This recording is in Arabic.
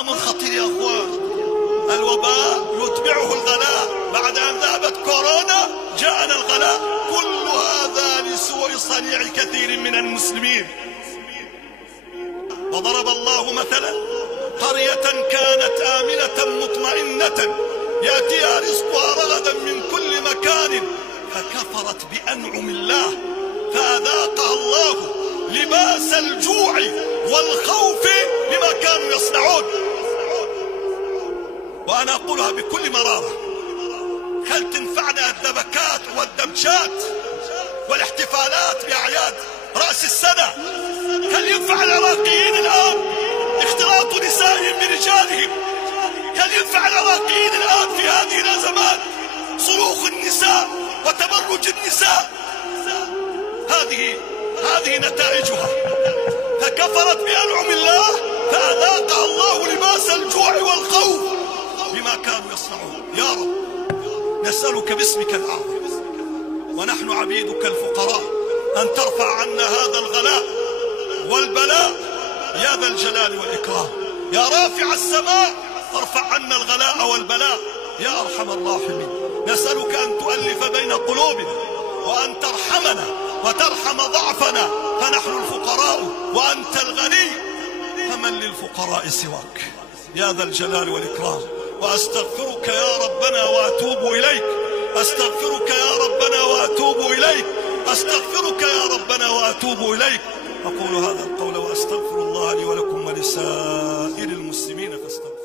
أمر خطير يا أخوان. الوباء يتبعه الغلاء، بعد أن ذهبت كورونا جاءنا الغلاء. كل هذا لسوء صنيع كثير من المسلمين. وضرب الله مثلا قرية كانت آمنة مطمئنة يأتيها رزقها رغدا من كل مكان فكفرت بأنعم الله فأذاقها الله لباس الجوع والخوف بما كانوا يصنعون. وأنا أقولها بكل مرارة، هل تنفعنا الدبكات والدمشات والاحتفالات بأعياد رأس السنة؟ هل ينفع العراقيين الآن اختلاط نسائهم برجالهم؟ هل ينفع العراقيين الآن في هذه الأزمات صروخ النساء وتبرج النساء؟ هذه نتائجها. فكفرت بأنعم الله فأذاقها الله لباس الجوع والخوف بما كانوا يصنعون. يا رب نسألك باسمك الأعظم ونحن عبيدك الفقراء أن ترفع عنا هذا الغلاء والبلاء يا ذا الجلال والإكرام. يا رافع السماء ارفع عنا الغلاء والبلاء يا أرحم الراحمين. نسألك أن تؤلف بين قلوبنا وأن ترحمنا وترحم ضعفنا، فنحن الفقراء وأنت الغني، فمن للفقراء سواك يا ذا الجلال والإكرام. وأستغفرك يا ربنا وأتوب إليك، أستغفرك يا ربنا وأتوب إليك، أستغفرك يا ربنا وأتوب إليك. أقول هذا القول وأستغفر الله لي ولكم ولسائر المسلمين فاستغفروا.